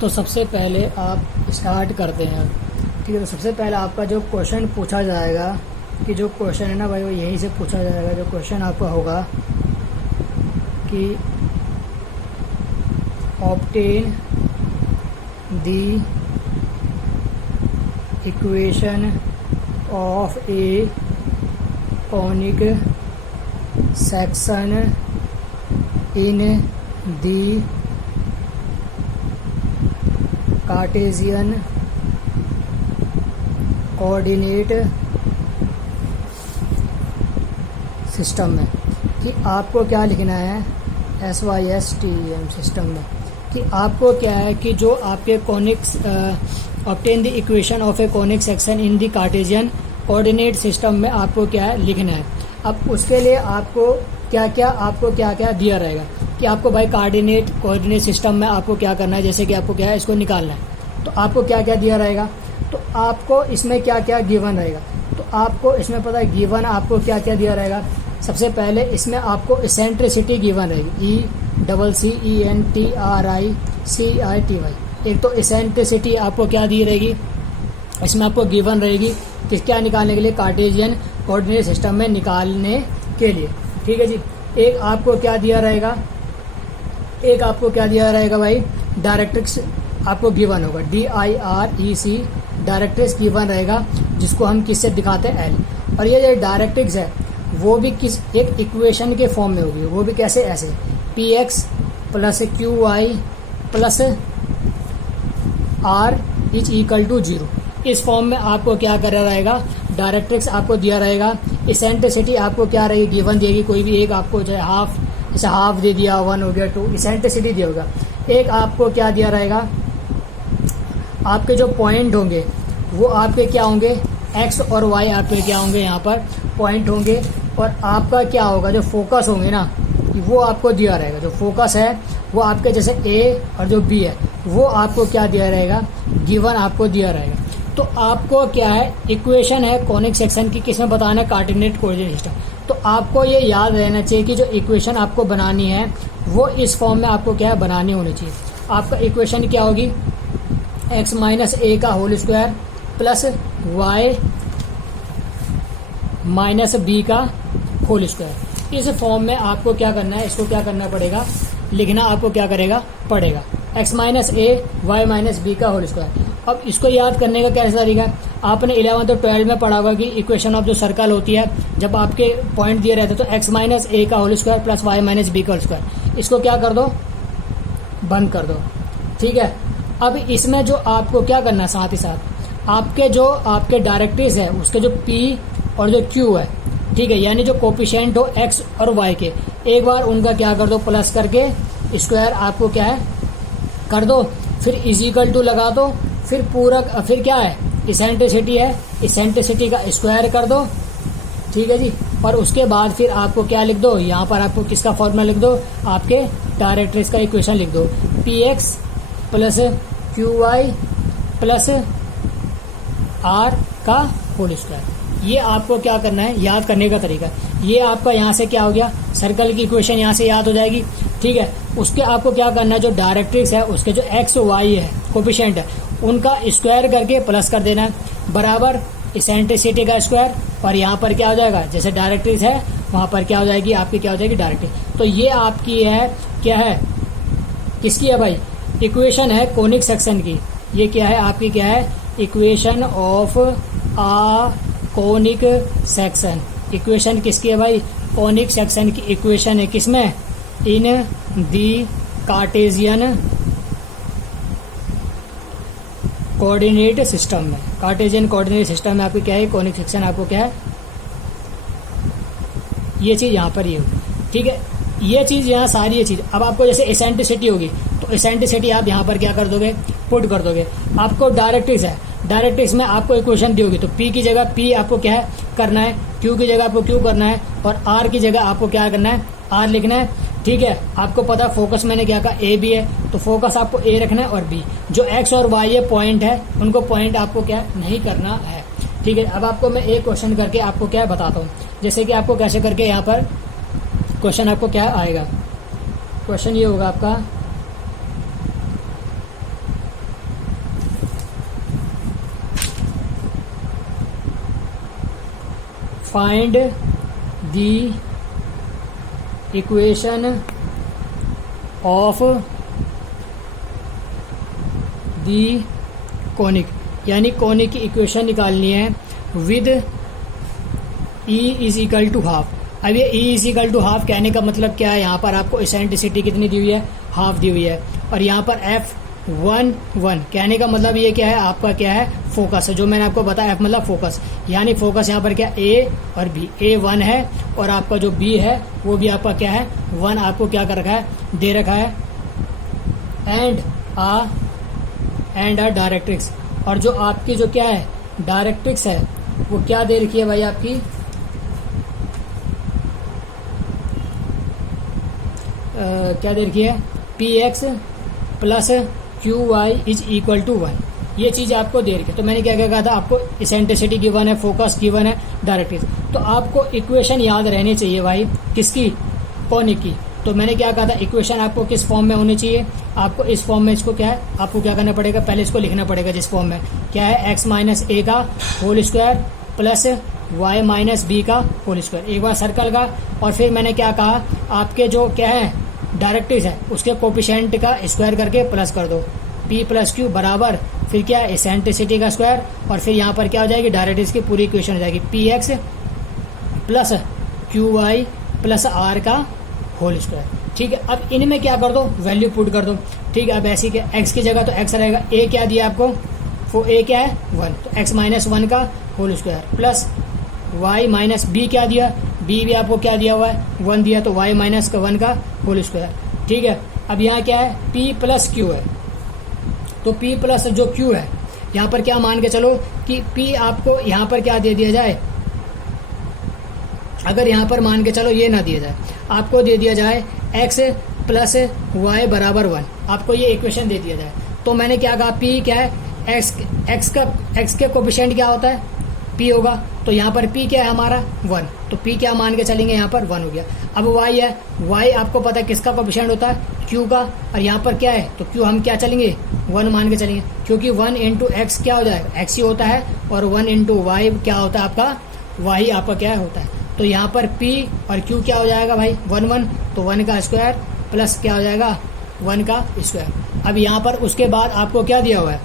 तो सबसे पहले आप स्टार्ट करते हैं। ठीक है, तो सबसे पहले आपका जो क्वेश्चन पूछा जाएगा कि जो क्वेश्चन है ना भाई वो यहीं से पूछा जाएगा। जो क्वेश्चन आपका होगा कि obtain the equation of A conic section in the Cartesian coordinate system में। कि आपको क्या लिखना है SYSTEM सिस्टम में, कि आपको क्या है कि जो आपके conics obtain the equation of A conic section in the Cartesian coordinate system में आपको क्या है लिखना है। अब उसके लिए आपको क्या क्या दिया रहेगा कि आपको भाई कोऑर्डिनेट सिस्टम में आपको क्या करना है। जैसे कि आपको क्या है इसको निकालना है, तो आपको क्या क्या दिया रहेगा। तो आपको इसमें क्या क्या गिवन रहेगा। तो आपको इसमें पता है गिवन आपको क्या क्या दिया रहेगा। सबसे पहले इसमें आपको इसेंट्रिसिटी गिवन रहेगी, ECCENTRICITY। एक तो इसेंट्रिसिटी आपको क्या दी रहेगी, इसमें आपको गिवन रहेगी कि क्या निकालने के लिए, कार्टेशियन कोऑर्डिनेट सिस्टम में निकालने के लिए। ठीक है जी। एक आपको क्या दिया रहेगा, भाई डायरेक्ट्रिक्स आपको गिवन होगा, DIREC डायरेक्ट्रिक्स गिवन रहेगा, जिसको हम किससे दिखाते हैं L। और ये जो डायरेक्ट्रिक्स है वो भी किस एक इक्वेशन के फॉर्म में होगी। वो भी कैसे, ऐसे PX + QY + R = 0। इस फॉर्म में आपको क्या करा रहेगा, डायरेक्ट्रिक्स आपको दिया रहेगा। इसेंट्रिसिटी आपको क्या रहेगी, गिवन देगी कोई भी एक, आपको जो है हाफ दे दिया, 1 हो गया, 2 इसेंट्रिसिटी दिया होगा। एक आपको क्या दिया रहेगा, आपके जो पॉइंट होंगे वो आपके क्या होंगे, X और Y आपके क्या होंगे, यहाँ पर पॉइंट होंगे। और आपका क्या होगा, जो फोकस होंगे ना वो आपको दिया रहेगा। जो फोकस है वो आपके जैसे A और जो B है वो आपको क्या दिया रहेगा, गिवन आपको दिया रहेगा। तो आपको क्या है, इक्वेशन है कॉनिक सेक्शन की, किसमें बताना है, कार्टेशियन कोऑर्डिनेट सिस्टम। तो आपको ये याद रहना चाहिए कि जो इक्वेशन आपको बनानी है वो इस फॉर्म में आपको क्या है बनानी होनी चाहिए। आपका इक्वेशन क्या होगी, x - a का whole square plus y - b का होल स्क्वायर। इस फॉर्म में आपको क्या करना है, इसको क्या करना पड़ेगा, लिखना आपको क्या करेगा पड़ेगा, x - a y - b का होल स्क्वायर। अब इसको याद करने का कैसा तरीका है, आपने 11th और 12th में पढ़ा होगा कि इक्वेशन ऑफ जो सर्कल होती है, जब आपके पॉइंट दिए रहते तो x - a का whole square plus y - b का होल स्क्वायर, इसको क्या कर दो, बंद कर दो। ठीक है। अब इसमें जो आपको क्या करना है, साथ ही साथ आपके डायरेक्ट्रिक्स है उसके जो P और जो Q है, ठीक है, यानी जो कोफिशिएंट हो x और y के, एक बार उनका क्या कर दो, प्लस करके स्क्वायर आपको क्या है कर दो, फिर = लगा दो, फिर क्या है, इसेंट्रिसिटी है, इसेंट्रिसिटी का स्क्वायर कर दो। ठीक है जी। और उसके बाद फिर आपको क्या लिख दो, यहाँ पर आपको किसका फॉर्मूला लिख दो, आपके डायरेक्ट्रिक्स का इक्वेशन लिख दो, PX + QY + R का होल स्क्वायर। ये आपको क्या करना है, याद करने का तरीका। ये आपका यहाँ से क्या हो गया, सर्कल की इक्वेशन यहाँ से याद हो जाएगी। ठीक है। उसके आपको क्या करना है, जो डायरेक्ट्रिक्स है उसके जो x y है कोफिशिएंट है उनका स्क्वायर करके प्लस कर देना है, बराबर इसेंट्रिसिटी का स्क्वायर। और यहाँ पर क्या हो जाएगा, जैसे डायरेक्ट्रिक्स है वहाँ पर क्या हो जाएगी, आपकी क्या हो जाएगी डायरेक्ट्रिक्स। तो ये आपकी है, क्या है, किसकी है भाई, इक्वेशन है कॉनिक सेक्शन की। ये क्या है आपकी, क्या है, equation of a conic section. Equation किसकी है भाई, कॉनिक सेक्शन की इक्वेशन है, किसमें, in the Cartesian coordinate system में। कार्टेशियन कोऑर्डिनेट सिस्टम में आपकी क्या है, कॉनिक सेक्शन आपको क्या है, ये चीज यहाँ पर ये होगी। ठीक है। ये चीज यहाँ सारी ये चीज। अब आपको जैसे इसेंट्रिसिटी होगी तो इसेंट्रिसिटी आप यहाँ पर क्या कर दोगे, पुट कर दोगे। आपको डायरेक्ट्रिक्स है, डायरेक्ट्रिक्स में आपको इक्वेशन दी होगी तो P की जगह P आपको क्या है करना है, Q की जगह आपको Q करना है, और R की जगह आपको क्या करना है, R लिखना है। ठीक है। आपको पता है फोकस मैंने क्या कहा, A B है, तो फोकस आपको A रखना है, और B जो X और Y ये पॉइंट है उनको पॉइंट आपको क्या नहीं करना है। ठीक है। अब आपको मैं एक क्वेश्चन करके आपको क्या बताता हूँ, जैसे कि आपको कैसे करके यहाँ पर क्वेश्चन आपको क्या आएगा। क्वेश्चन ये होगा आपका, find the equation of the conic, यानी कॉनिक की इक्वेशन निकालनी है with E is equal to half. अब ये E is equal to half कहने का मतलब क्या है, यहाँ पर आपको इसेंट्रिसिटी कितनी दी हुई है, हाफ दी हुई है, और यहाँ पर F1 कहने का मतलब ये क्या है, आपका क्या है, फोकस है। जो मैंने आपको बताया F मतलब फोकस, यानी फोकस यहाँ पर क्या A और B, A 1 है और आपका जो B है वो भी आपका क्या है 1, आपको क्या कर रखा है, दे रखा है, एंड आ डायरेक्ट्रिक्स। और जो आपकी जो क्या है डायरेक्ट्रिक्स है वो क्या दे रखी है भाई, आपकी क्या दे रखी है, Px plus Qy is equal to 1, ये चीज़ आपको दे रखी है। तो मैंने क्या कहा था आपको, इसेंट्रिसिटी गिवन है, फोकस गिवन है, डायरेक्ट्रिक्स। तो आपको इक्वेशन याद रहनी चाहिए भाई, किसकी, कॉनिक की। तो मैंने क्या कहा था, इक्वेशन आपको किस फॉर्म में होनी चाहिए, आपको इस फॉर्म में, इसको क्या है, आपको क्या करना पड़ेगा, पहले इसको लिखना पड़ेगा जिस फॉर्म में क्या है, x माइनस ए का whole square plus y minus b का होल स्क्वायर, एक बार सर्कल का। और फिर मैंने क्या कहा, आपके जो क्या है डायरेक्ट्रिक्स है उसके कोफिशिएंट का स्क्वायर करके प्लस कर दो, p प्लस क्यू बराबर फिर क्या है इसेंट्रिसिटी का स्क्वायर, और फिर यहाँ पर क्या हो जाएगी, डायरेक्ट्रिक्स की पूरी इक्वेशन हो जाएगी, px plus qy plus r का होल स्क्वायर। ठीक है, अब इनमें क्या कर दो, वैल्यू पुट कर दो। ठीक है, अब ऐसी क्या, x की जगह तो x रहेगा, a क्या दिया आपको, वो a क्या है 1, तो x माइनस 1 का whole square plus y minus b क्या दिया, b भी आपको क्या दिया हुआ है 1 दिया, तो y माइनस 1 का होल स्क्वायर। ठीक है, अब यहाँ क्या है, p प्लस q है, तो p प्लस जो q है यहाँ पर क्या मान के चलो कि p आपको यहाँ पर क्या दे दिया जाए, अगर यहाँ पर मान के चलो ये ना दिया जाए, आपको दे दिया जाए x प्लस वाई बराबर 1, आपको ये इक्वेशन दे दिया जाए। तो मैंने क्या कहा, p क्या है, x के कोफिशिएंट क्या होता है, p होगा, तो यहाँ पर p क्या है हमारा 1, तो p क्या मान के चलेंगे, यहाँ पर 1 हो गया। अब y है, y आपको पता है किसका कोफिशिएंट होता है, q का, और यहाँ पर क्या है, तो q हम क्या चलेंगे 1 मान के चलेंगे, क्योंकि 1 इंटू एक्स क्या हो जाएगा, x ही होता है, और 1 इंटू वाई क्या होता है आपका, y आपका क्या होता है। तो यहाँ पर p और q क्या हो जाएगा भाई 1 1, तो 1 का स्क्वायर प्लस क्या हो जाएगा 1 का स्क्वायर। अब यहाँ पर उसके बाद आपको क्या दिया हुआ है,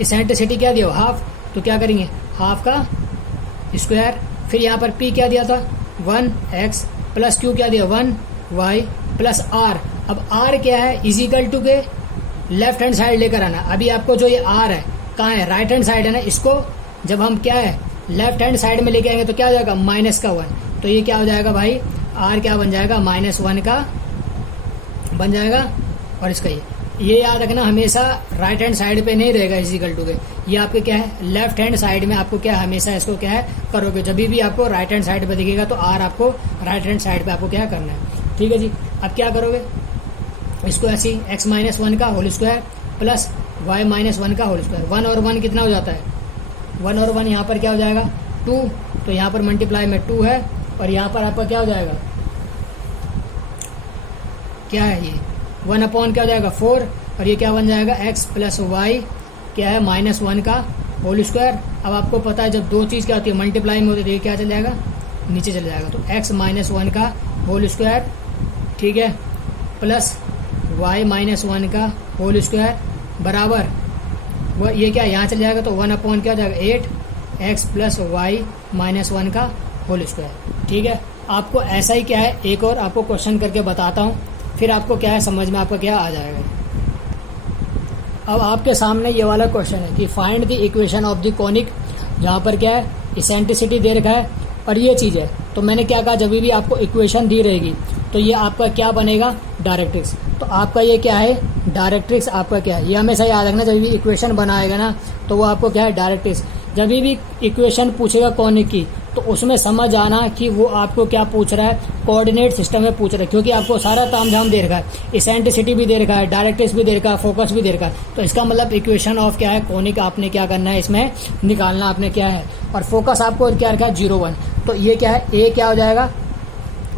इसेंट्रिसिटी क्या दिया हुआ, हाफ, तो क्या करेंगे हाफ का स्क्वायर, फिर यहाँ पर p क्या दिया था 1x प्लस q क्या दिया 1y प्लस r। अब r क्या है, इजिकल टू के लेफ्ट हैंड साइड लेकर आना। अभी आपको जो ये r है कहाँ है, राइट हैंड साइड है ना, इसको जब हम क्या है लेफ्ट हैंड साइड में लेके आएंगे तो क्या हो जाएगा माइनस का 1, तो ये क्या हो जाएगा भाई, r क्या बन जाएगा -1 का बन जाएगा, और इसका ये याद रखना हमेशा राइट हैंड साइड पे नहीं रहेगा इजिकल टू के, ये आपके क्या है लेफ्ट हैंड साइड में आपको क्या हमेशा इसको क्या है करोगे, जब भी आपको राइट हैंड साइड पे दिखेगा तो r आपको राइट हैंड साइड पे आपको क्या करना है। ठीक है जी, अब क्या करोगे, इसको ऐसी x माइनस 1 का whole square plus y minus 1 का होल स्क्वायर, 1 और 1 कितना हो जाता है, 1 और 1 यहाँ पर क्या हो जाएगा 2, तो यहाँ पर मल्टीप्लाई में 2 है, और यहाँ पर आपका क्या हो जाएगा, क्या है ये 1 अपॉन क्या हो जाएगा 4, और ये क्या बन जाएगा x प्लस वाई क्या है -1 का होल स्क्वायर। अब आपको पता है जब दो चीज़ क्या होती है मल्टीप्लाई में होती है तो ये क्या चल जाएगा, नीचे चल जाएगा, तो x -1 का होल स्क्वायर, ठीक है, प्लस y -1 का होल स्क्वायर बराबर वो ये क्या यहाँ चल जाएगा, तो 1 अपॉन क्या हो जाएगा 8x प्लस वाई -1 का होल स्क्वायर। ठीक है, आपको ऐसा ही क्या है, एक और आपको क्वेश्चन करके बताता हूँ, फिर आपको क्या है समझ में आपका क्या आ जाएगा। अब आपके सामने ये वाला क्वेश्चन है कि find the equation of the conic, जहाँ पर क्या है इसेंट्रिसिटी दे रखा है और ये चीज़ है। तो मैंने क्या कहा, जब भी आपको इक्वेशन दी रहेगी तो ये आपका क्या बनेगा डायरेक्ट्रिक्स, तो आपका ये क्या है डायरेक्ट्रिक्स आपका क्या है, ये हमेशा याद रखना, जब भी इक्वेशन बनाएगा ना तो वो आपको क्या है डायरेक्ट्रिक्स। जब भी इक्वेशन पूछेगा कॉनिक की तो उसमें समझ आना कि वो आपको क्या पूछ रहा है, कोऑर्डिनेट सिस्टम में पूछ रहा है, क्योंकि आपको सारा तामझाम दे रखा है, इसेंट्रिसिटी भी दे रखा है, डायरेक्ट्रिक्स भी दे रखा है, फोकस भी दे रखा है। तो इसका मतलब इक्वेशन ऑफ क्या है कॉनिक आपने क्या करना है, इसमें निकालना आपने क्या है, और फोकस आपको क्या रखा है 0 1, तो ये क्या है ए क्या हो जाएगा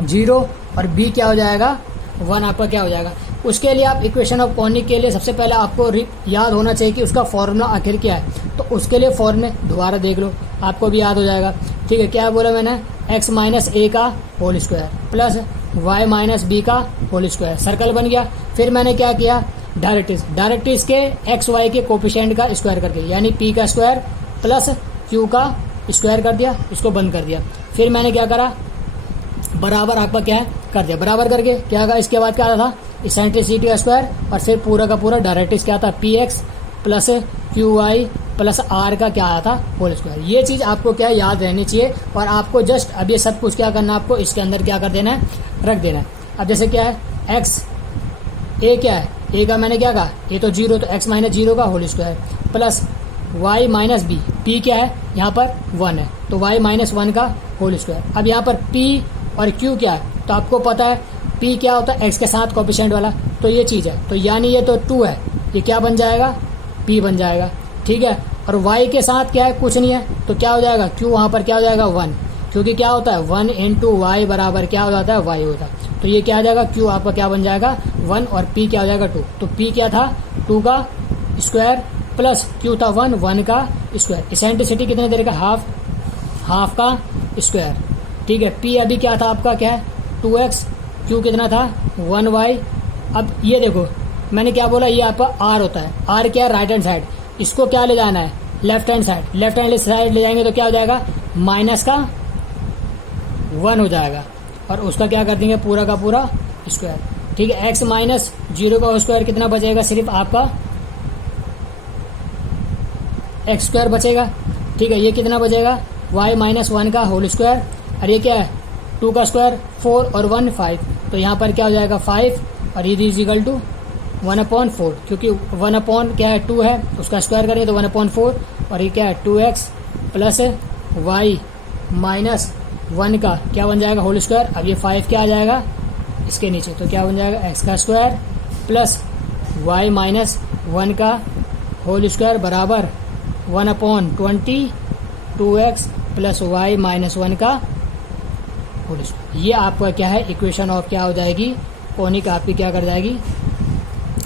0 और बी क्या हो जाएगा 1 आपका क्या हो जाएगा। उसके लिए आप इक्वेशन ऑफ कॉनिक के लिए सबसे पहले आपको याद होना चाहिए कि उसका फॉर्मूला आखिर क्या है, तो उसके लिए फॉर्मूले दोबारा देख लो, आपको भी याद हो जाएगा। ठीक है, क्या बोला मैंने, x माइनस ए का whole square plus y minus b का होल स्क्वायर, सर्कल बन गया। फिर मैंने क्या किया, डायरेक्ट्रिक्स के एक्स वाई के कोफिशिएंट का स्क्वायर करके, यानी p का स्क्वायर प्लस q का स्क्वायर कर दिया, इसको बंद कर दिया। फिर मैंने क्या करा, बराबर आपका क्या है कर दिया, बराबर करके क्या होगा, इसके बाद क्या था, इसेंट्रिसिटी का स्क्वायर, और फिर पूरा का पूरा डायरेक्ट्रिक्स क्या था, p x plus q y plus r का क्या आया था, होल स्क्वायर। ये चीज आपको क्या याद रहनी चाहिए, और आपको जस्ट अब ये सब कुछ क्या करना है, आपको इसके अंदर क्या कर देना है, रख देना है। अब जैसे क्या है, एक्स ए क्या है, ए का मैंने क्या कहा, ए तो जीरो, तो एक्स माइनस जीरो का whole square plus y minus b, p क्या है यहाँ पर 1 है, तो वाई माइनस 1 का होल स्क्वायर। अब यहाँ पर पी और क्यू क्या है, तो आपको पता है पी क्या होता है, एक्स के साथ कोफिशिएंट वाला, तो ये चीज है, तो यानी ये तो 2 है, ये क्या बन जाएगा, पी बन जाएगा, ठीक है। और y के साथ क्या है, कुछ नहीं है, तो क्या हो जाएगा, q वहां पर क्या हो जाएगा 1, क्योंकि क्या होता है 1 इंटू वाई बराबर क्या हो जाता है, y होता है, तो ये क्या आ जाएगा, q आपका क्या बन जाएगा 1 और p क्या हो जाएगा 2, तो p क्या था 2 का स्क्वायर प्लस q था 1 का स्क्वायर, इसेंट्रिसिटी कितने देर का, हाफ का स्क्वायर, ठीक है। p अभी क्या था आपका, क्या है 2x, q कितना था 1y। अब ये देखो मैंने क्या बोला, ये आपका r होता है, r क्या है राइट हैंड साइड, इसको क्या ले जाना है, left hand side, left hand side ले जाएंगे तो क्या हो जाएगा, माइनस का 1 हो जाएगा, और उसका क्या कर देंगे, पूरा का पूरा स्क्वायर, ठीक है। x माइनस जीरो का स्क्वायर कितना बचेगा, सिर्फ आपका एक्स स्क्वायर बचेगा, ठीक है। ये कितना बचेगा, y माइनस 1 का होल स्क्वायर, और ये क्या है 2 का स्क्वायर 4 और 1 5, तो यहाँ पर क्या हो जाएगा 5, और ये इजिकल टू 1/4, क्योंकि 1 क्या है 2 है, उसका स्क्वायर करेंगे तो 1/4, और ये क्या है 2x प्लस y माइनस 1 का क्या बन जाएगा होल स्क्वायर। अब ये 5 क्या आ जाएगा इसके नीचे, तो क्या बन जाएगा x का स्क्वायर प्लस y माइनस 1 का होल स्क्वायर बराबर 1/20 2x प्लस y माइनस 1 का होल स्क्वायर। ये आपका क्या है, इक्वेशन ऑफ क्या हो जाएगी, कोनिक आपकी क्या कर जाएगी,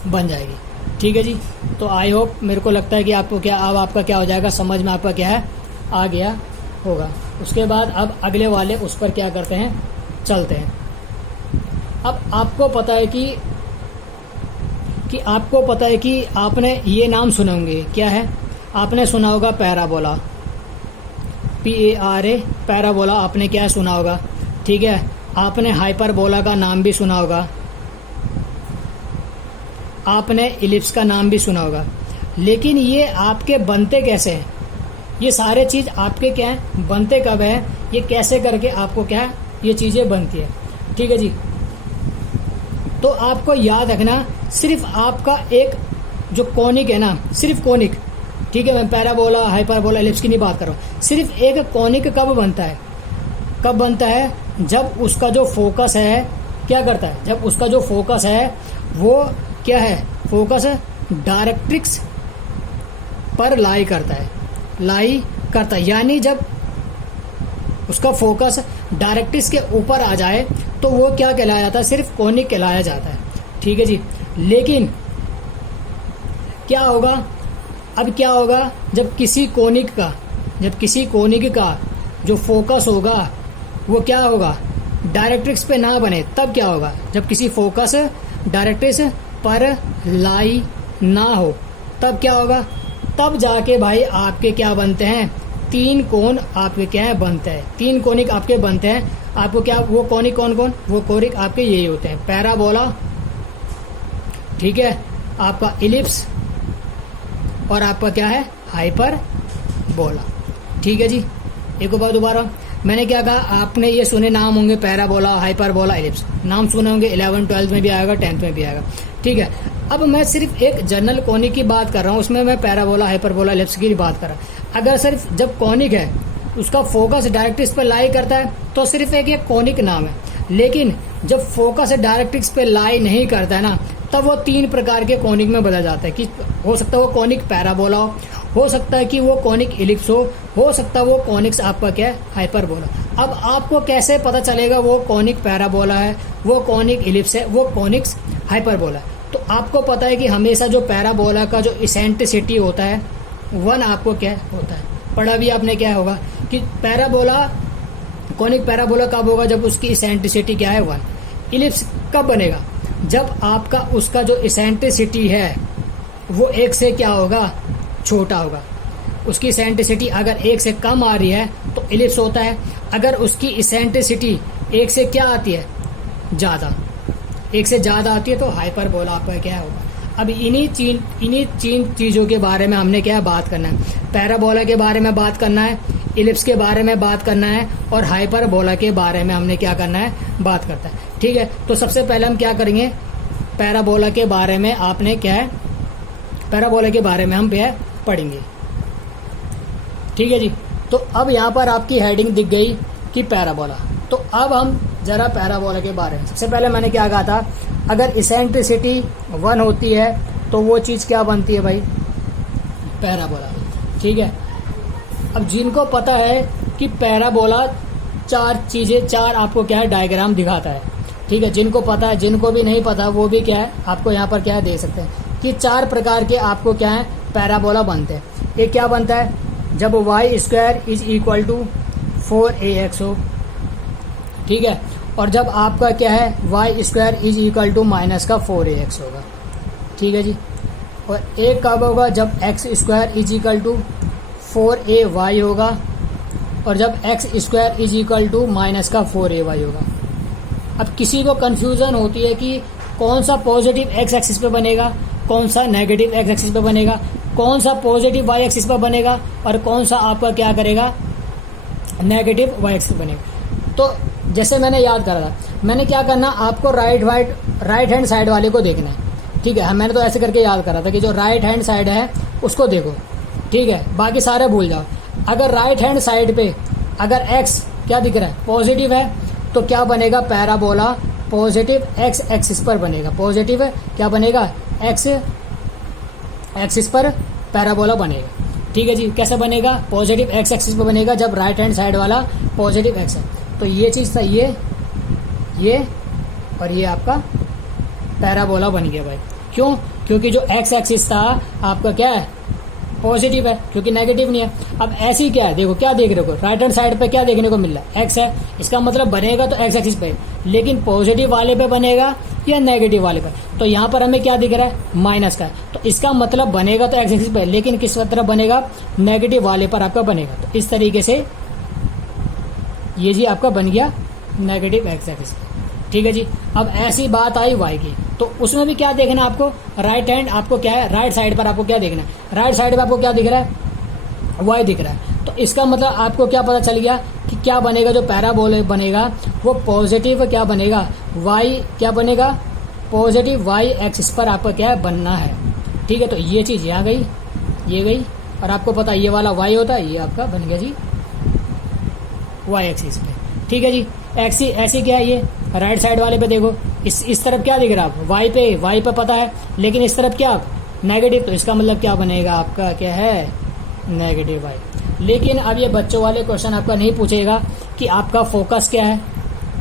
बन जाएगी, ठीक है जी। तो आई होप, मेरे को लगता है कि आपको क्या, अब आपका क्या हो जाएगा, समझ में आपका क्या है आ गया होगा। उसके बाद अब अगले वाले उस पर क्या करते हैं, चलते हैं। अब आपको पता है कि आपने ये नाम सुने होंगे, क्या है, आपने सुना होगा पैराबोला, PARA पैराबोला, आपने क्या सुना होगा, ठीक है। आपने हाइपरबोला का नाम भी सुना होगा, आपने इलिप्स का नाम भी सुना होगा, लेकिन ये आपके बनते कैसे हैं, ये सारे चीज आपके क्या है, बनते कब है, ये कैसे करके आपको क्या है ये चीजें बनती है, ठीक है जी। तो आपको याद रखना, सिर्फ आपका एक जो कॉनिक है ना, सिर्फ कॉनिक, ठीक है, मैं पैराबोला हाइपरबोला इलिप्स की नहीं बात कर रहा हूँ, सिर्फ एक कॉनिक कब बनता है, जब उसका जो फोकस है क्या करता है, जब उसका जो फोकस है वो क्या है, फोकस डायरेक्ट्रिक्स पर लाई करता है, यानी जब उसका फोकस डायरेक्ट्रिक्स के ऊपर आ जाए तो वो क्या कहलाया जाता है, सिर्फ कॉनिक कहलाया जाता है, ठीक है जी। लेकिन क्या होगा, अब क्या होगा, जब किसी कॉनिक का जो फोकस होगा वो क्या होगा, डायरेक्ट्रिक्स पे ना बने, तब क्या होगा, जब किसी फोकस डायरेक्ट्रिक्स पर लाई ना हो, तब क्या होगा, तब जाके भाई आपके क्या बनते हैं, 3 कोण आपके क्या है बनते हैं, 3 कोनिक आपके बनते हैं। आपको क्या, वो कोनिक कौन, वो कोनिक आपके यही होते हैं, पैराबोला, ठीक है, आपका इलिप्स, और आपका क्या है हाइपरबोला, ठीक है जी। एक बार दोबारा मैंने क्या कहा, आपने ये सुने नाम होंगे, पैराबोला हाइपरबोला इलिप्स, नाम सुने होंगे, 11 12 में भी आएगा, 10th में भी आएगा, ठीक है। अब मैं सिर्फ एक जनरल कॉनिक की बात कर रहा हूँ, उसमें मैं पैराबोला हाइपरबोला इलिप्स की बात कर रहा हूँ। अगर सिर्फ जब कॉनिक है उसका फोकस डायरेक्ट्रिक्स पर लाई करता है तो सिर्फ एक ये कॉनिक नाम है, लेकिन जब फोकस डायरेक्ट्रिक्स पे लाई नहीं करता है ना, तब वो 3 प्रकार के कॉनिक में बदल जाता है, कि हो सकता है वो कॉनिक पैराबोला हो सकता है कि वो कॉनिक इलिप्स हो सकता है वो कॉनिक्स आपका क्या है हाइपरबोला। अब आपको कैसे पता चलेगा वो कॉनिक पैराबोला है, वो कॉनिक इलिप्स है, वो कॉनिक्स हाइपरबोला है। तो आपको पता है कि हमेशा जो पैराबोला का जो इसेंट्रिसिटी होता है 1 आपको क्या होता है, पढ़ा भी आपने क्या होगा कि पैराबोला, कॉनिक पैराबोला कब होगा, जब उसकी इसेंट्रिसिटी क्या है 1। इलिप्स कब बनेगा, जब आपका उसका जो इसेंट्रिसिटी है वो 1 से क्या होगा, छोटा होगा। उसकी इसेंट्रिसिटी अगर 1 से कम आ रही है तो इलिप्स होता है। अगर उसकी इसेंट्रिसिटी 1 से क्या आती है, ज़्यादा, 1 से ज़्यादा आती है तो हाइपरबोला आपका क्या होगा। अब इन्हीं तीन चीज़ों के बारे में हमने क्या बात करना है, पैराबोला के बारे में बात करना है, इलिप्स के बारे में बात करना है, और हाइपरबोला के बारे में हमने क्या करना है, बात करता है। ठीक है, तो सबसे पहले हम क्या करेंगे, पैराबोला के बारे में आपने क्या है, पैराबोला के बारे में हम पढ़ेंगे। ठीक है जी। तो अब यहाँ पर आपकी हेडिंग दिख गई कि पैराबोला। तो अब हम जरा पैराबोला के बारे में, सबसे पहले मैंने क्या कहा था, अगर इसेंट्रिसिटी 1 होती है तो वो चीज़ क्या बनती है भाई, पैराबोला। ठीक है, अब जिनको पता है कि पैराबोला 4 आपको क्या है, डायग्राम दिखाता है। ठीक है, जिनको पता है, जिनको भी नहीं पता वो भी क्या है, आपको यहाँ पर क्या है दे सकते हैं कि 4 प्रकार के आपको क्या है पैराबोला बनते हैं। एक क्या बनता है, जब y² is equal to 4ax हो। ठीक है, और जब आपका क्या है y² is equal to -4ax होगा। ठीक है जी। और एक कब होगा, जब x² is equal to 4ay होगा, और जब x² is equal to -4ay होगा। अब किसी को कंफ्यूजन होती है कि कौन सा पॉजिटिव x एक्सिस पे बनेगा, कौन सा नेगेटिव x एक्सिस पे बनेगा, कौन सा पॉजिटिव y एक्सिस पे बनेगा, और कौन सा आपका क्या करेगा, नेगेटिव y एक्सिस पे बनेगा। तो जैसे मैंने याद करा था, मैंने क्या करना, आपको राइट हैंड साइड वाले को देखना है। ठीक है, मैंने तो ऐसे करके याद करा था कि जो राइट हैंड साइड है उसको देखो। ठीक है, बाकी सारे भूल जाओ। अगर राइट हैंड साइड पे अगर x क्या दिख रहा है, पॉजिटिव है, तो क्या बनेगा, पैराबोला पॉजिटिव x एक्सिस पर बनेगा। पॉजिटिव है क्या बनेगा, x एक्सिस पर पैराबोला बनेगा। ठीक है जी, कैसे बनेगा, पॉजिटिव x एक्सिस पर बनेगा जब राइट हैंड साइड वाला पॉजिटिव x है। तो ये चीज़ था, ये और ये आपका पैराबोला बन गया भाई। क्यों, क्योंकि जो x एक्सिस था आपका क्या है, पॉजिटिव है, क्योंकि नेगेटिव नहीं है। अब ऐसी क्या है, देखो क्या देख रहे हो, राइट हैंड साइड पे क्या देखने को मिल रहा है, x है, इसका मतलब बनेगा तो x एक्सिस पे, लेकिन पॉजिटिव वाले पे बनेगा या नेगेटिव वाले पे। तो यहाँ पर हमें क्या दिख रहा है, माइनस का, तो इसका मतलब बनेगा तो x एक्सिस पे, लेकिन किस तरफ बनेगा, नेगेटिव वाले पर आपका बनेगा। तो इस तरीके से ये जी आपका बन गया नेगेटिव x एक्सिस पे। ठीक है जी। अब ऐसी बात आई y की, तो उसमें भी क्या देखना है आपको, राइट हैंड आपको क्या है, राइट साइड पर आपको क्या देखना है, राइट साइड पर आपको क्या दिख रहा है, y दिख रहा है। तो इसका मतलब आपको क्या पता चल गया कि क्या बनेगा, जो पैराबोला बनेगा वो पॉजिटिव क्या बनेगा, y क्या बनेगा, पॉजिटिव y एक्सिस पर आपका क्या है बनना है। ठीक है, तो ये चीज़ यहाँ गई, ये गई, और आपको पता ये वाला y होता है, ये आपका बन गया जी y एक्सिस पे। ठीक है जी। ऐसी क्या है, ये राइट साइड वाले पे देखो, इस तरफ क्या दिख रहा है, y पे पता है, लेकिन इस तरफ क्या नेगेटिव, तो इसका मतलब क्या बनेगा आपका क्या है, नेगेटिव y। लेकिन अब ये बच्चों वाले क्वेश्चन आपका नहीं पूछेगा कि आपका फोकस क्या है।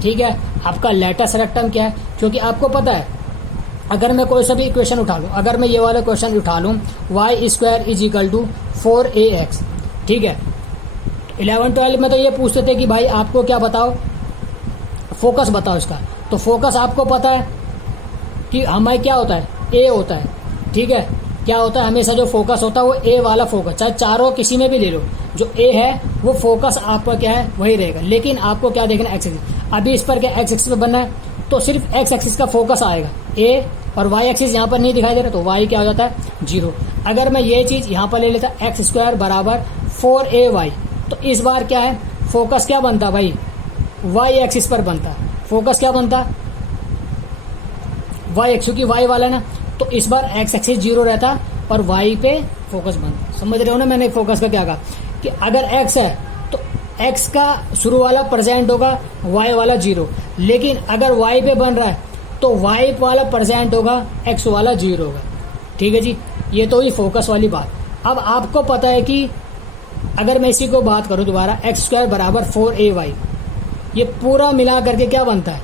ठीक है, आपका लेटस रेक्टम क्या है, क्योंकि आपको पता है अगर मैं कोई सा भी इक्वेशन उठा लूँ, अगर मैं ये वाला क्वेश्चन उठा लूँ, y² is equal to 4ax। ठीक है, 11-12 में तो ये पूछते थे कि भाई आपको क्या बताओ, फोकस बताओ इसका। तो फोकस आपको पता है कि हमें क्या होता है, ए होता है। ठीक है, क्या होता है, हमेशा जो फोकस होता है वो ए वाला फोकस, चाहे चारों किसी में भी ले लो, जो ए है वो फोकस आपका क्या है वही रहेगा। लेकिन आपको क्या देखना, एक्स एक्सिस। अभी इस पर क्या एक्स एक्सिस पे बनना है, तो सिर्फ एक्स एक्सिस का फोकस आएगा ए, और वाई एक्सिस यहाँ पर नहीं दिखाई दे रहा, तो वाई क्या हो जाता है 0। अगर मैं ये चीज यहाँ पर ले लेता x² बराबर 4ay, तो इस बार क्या है, फोकस क्या बनता भाई, y एक्सिस पर बनता। फोकस क्या बनता, y एक्सिस, क्योंकि y वाला ना, तो इस बार x एक्सिस 0 रहता और y पे फोकस बनता। समझ रहे हो ना मैंने फोकस का क्या कहा, कि अगर x है तो x का शुरू वाला प्रेजेंट होगा, y वाला 0। लेकिन अगर y पे बन रहा है तो y वाला प्रेजेंट होगा, x वाला 0 होगा। ठीक है जी, ये तो ही फोकस वाली बात। अब आपको पता है कि अगर मैं इसी को बात करूं दोबारा, x² बराबर 4ay, ये पूरा मिला करके क्या बनता है,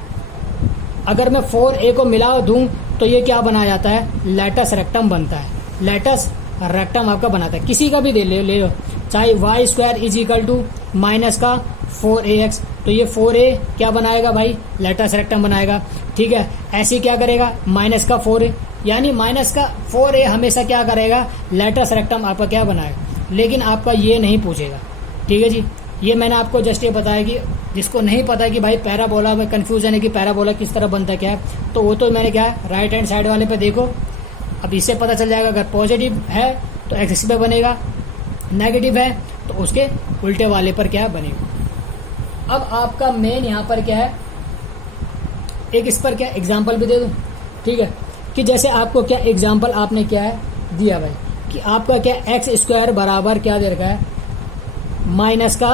अगर मैं 4a को मिला दूं तो ये क्या बना जाता है, लेटस रेक्टम बनता है। लेटस रेक्टम आपका बनाता है। किसी का भी ले लो, चाहे y square is equal to minus का 4ax, तो ये 4a क्या बनाएगा भाई, लेटस रेक्टम बनाएगा। ठीक है, ऐसे क्या करेगा, माइनस का 4a, यानी माइनस का 4a हमेशा क्या करेगा, लेटस रेक्टम आपका क्या बनाएगा। लेकिन आपका ये नहीं पूछेगा। ठीक है जी, ये मैंने आपको जस्ट ये बताया कि जिसको नहीं पता है कि भाई पैराबोला में कन्फ्यूजन है कि पैराबोला किस तरह बनता है क्या है, तो वो तो मैंने क्या है राइट हैंड साइड वाले पे देखो, अब इससे पता चल जाएगा। अगर पॉजिटिव है तो एक्स एक्सिस पे बनेगा, नेगेटिव है तो उसके उल्टे वाले पर क्या बनेगा। अब आपका मेन यहाँ पर क्या है, एक इस पर क्या एग्जाम्पल भी दे दूँ। ठीक है, कि जैसे आपको क्या एग्जाम्पल आपने क्या है दिया भाई, कि आपका क्या एक्स स्क्वायर बराबर क्या दे रखा है, माइनस का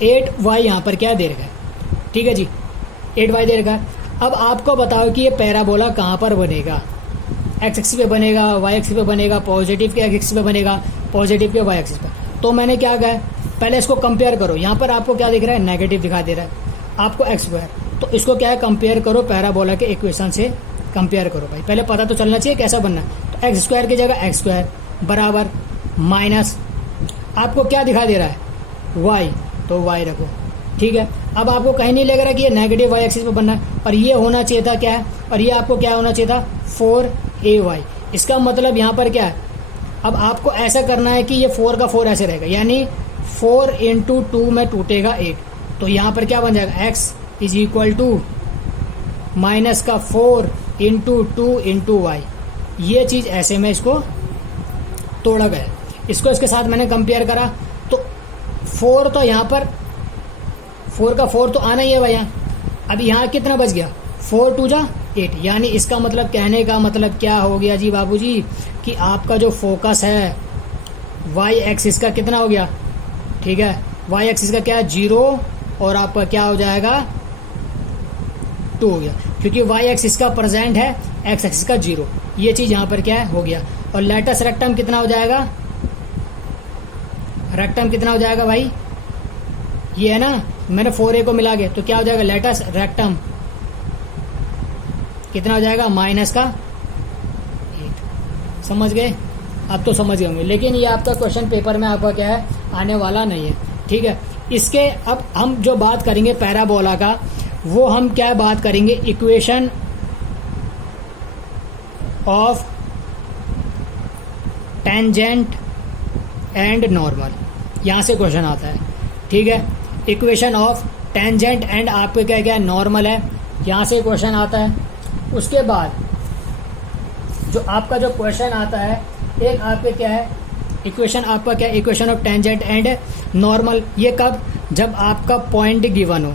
8y यहाँ पर क्या दे रखा है। ठीक है जी, 8y दे रखा है। अब आपको बताओ कि ये पैराबोला कहाँ पर बनेगा, एक्स एक्सिस पे बनेगा, वाई एक्सिस पे बनेगा, पॉजिटिव के एक्स एक्सिस पे बनेगा, पॉजिटिव के वाई एक्सिस पे। तो मैंने क्या कहा, पहले इसको कंपेयर करो। यहाँ पर आपको क्या दिख रहा है, नेगेटिव दिखा दे रहा है आपको एक्स स्क्वायर, तो इसको क्या है कंपेयर करो पैराबोला के इक्वेशन से कंपेयर करो भाई। पहले पता तो चलना चाहिए कैसा बनना है। तो एक्स स्क्वायर की जगह एक्स स्क्वायर बराबर माइनस आपको क्या दिखा दे रहा है, वाई, तो वाई रखो। ठीक है, अब आपको कहीं नहीं लग रहा कि ये नेगेटिव वाई एक्सिस पे बनना है, और ये होना चाहिए था क्या है, और ये आपको क्या होना चाहिए था 4ay। इसका मतलब यहाँ पर क्या है, अब आपको ऐसा करना है कि ये 4 का 4 ऐसे रहेगा, यानी 4 इंटू 2 में टूटेगा 8, तो यहाँ पर क्या बन जाएगा, x is equal to minus का 4 इंटू 2 इंटू वाई। ये चीज ऐसे में इसको तोड़ा गया, इसको इसके साथ मैंने कंपेयर करा, तो 4 तो यहाँ पर 4 का 4 तो आना ही है भाई यहाँ। अब यहाँ कितना बच गया, 4 2 जा 8, यानी इसका मतलब कहने का मतलब क्या हो गया जी बाबूजी, कि आपका जो फोकस है वाई एक्सिस का कितना हो गया। ठीक है, वाई एक्सिस का क्या है 0, और आपका क्या हो जाएगा 2 हो गया, क्योंकि वाई एक्सिस का प्रेजेंट है, एक्स एक्सिस का 0। ये चीज यहाँ पर क्या है हो गया। और लेटस रेक्टम कितना हो जाएगा, रेक्टम कितना हो जाएगा भाई, ये है ना, मैंने 4a को मिला के, तो क्या हो जाएगा लेटस रेक्टम कितना हो जाएगा, माइनस का 8। समझ गए, अब तो समझ गए होंगे, लेकिन ये आपका क्वेश्चन पेपर में आपका क्या है आने वाला नहीं है। ठीक है, इसके अब हम जो बात करेंगे पैराबोला का, वो हम क्या बात करेंगे, equation of tangent and normal, यहां से क्वेश्चन आता है। ठीक है, इक्वेशन ऑफ टेंजेंट एंड आपके क्या क्या नॉर्मल है, यहां से क्वेश्चन आता है। उसके बाद जो आपका जो क्वेश्चन आता है, एक आपके क्या है इक्वेशन, आपका क्या equation of tangent and normal. ये कब, जब आपका पॉइंट गिवन हो,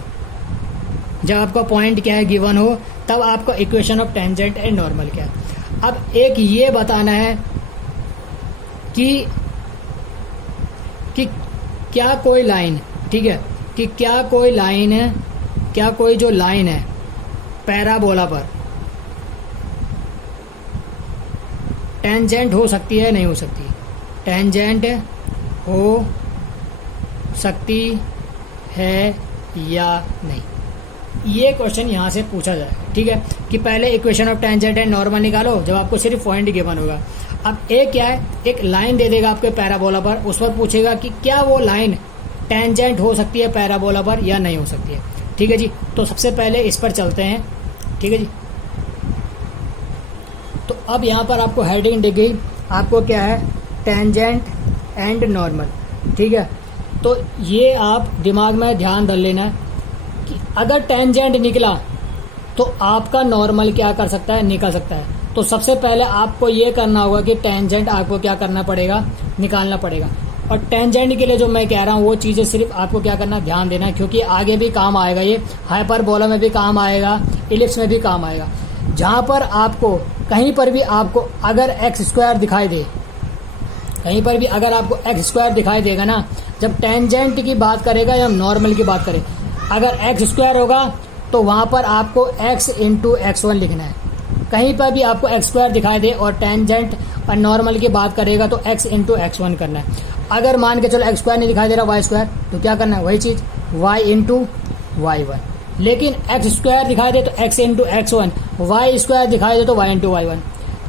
जब आपका पॉइंट क्या है गिवन हो, तब आपका equation of tangent and normal क्या है। अब एक ये बताना है कि क्या कोई लाइन, ठीक है, कि क्या कोई लाइन है, क्या कोई जो लाइन है पैराबोला पर टेंजेंट हो सकती है, नहीं हो सकती, टेंजेंट हो सकती है या नहीं, ये क्वेश्चन यहाँ से पूछा जाए। ठीक है, कि पहले equation of tangent and normal निकालो जब आपको सिर्फ पॉइंट गिवन होगा। अब एक क्या है, एक लाइन दे देगा आपके पैराबोला पर, उस पर पूछेगा कि क्या वो लाइन टेंजेंट हो सकती है पैराबोला पर या नहीं हो सकती है। ठीक है जी, तो सबसे पहले इस पर चलते हैं। ठीक है जी, तो अब यहाँ पर आपको हेडिंग दिख गई, आपको क्या है टेंजेंट एंड नॉर्मल। ठीक है, तो ये आप दिमाग में ध्यान डाल लेना है कि अगर टेंजेंट निकला तो आपका नॉर्मल क्या कर सकता है, निकल सकता है। तो सबसे पहले आपको ये करना होगा कि टेंजेंट आपको क्या करना पड़ेगा, निकालना पड़ेगा। और टेंजेंट के लिए जो मैं कह रहा हूँ वो चीज़ें सिर्फ आपको क्या करना, ध्यान देना है, क्योंकि आगे भी काम आएगा, ये हाइपरबोला में भी काम आएगा, इलिप्स में भी काम आएगा। जहाँ पर आपको कहीं पर भी आपको अगर एक्स स्क्वायर दिखाई दे, कहीं पर भी अगर आपको एक्स स्क्वायर दिखाई देगा ना, जब टेंजेंट की बात करेगा या नॉर्मल की बात करें, अगर एक्स स्क्वायर होगा तो वहाँ पर आपको x इंटू x1 लिखना है। कहीं पर भी आपको एक्स स्क्वायर दिखाई दे और टेंजेंट और नॉर्मल की बात करेगा तो x इंटू x1 करना है। अगर मान के चलो एक्स स्क्वायर नहीं दिखाई दे रहा, वाई स्क्वायर, तो क्या करना है, वही चीज़ y इंटू y1। लेकिन एक्स स्क्वायर दिखाई दे तो x into x one, y square दिखाई दे तो वाई इंटू वाई वन।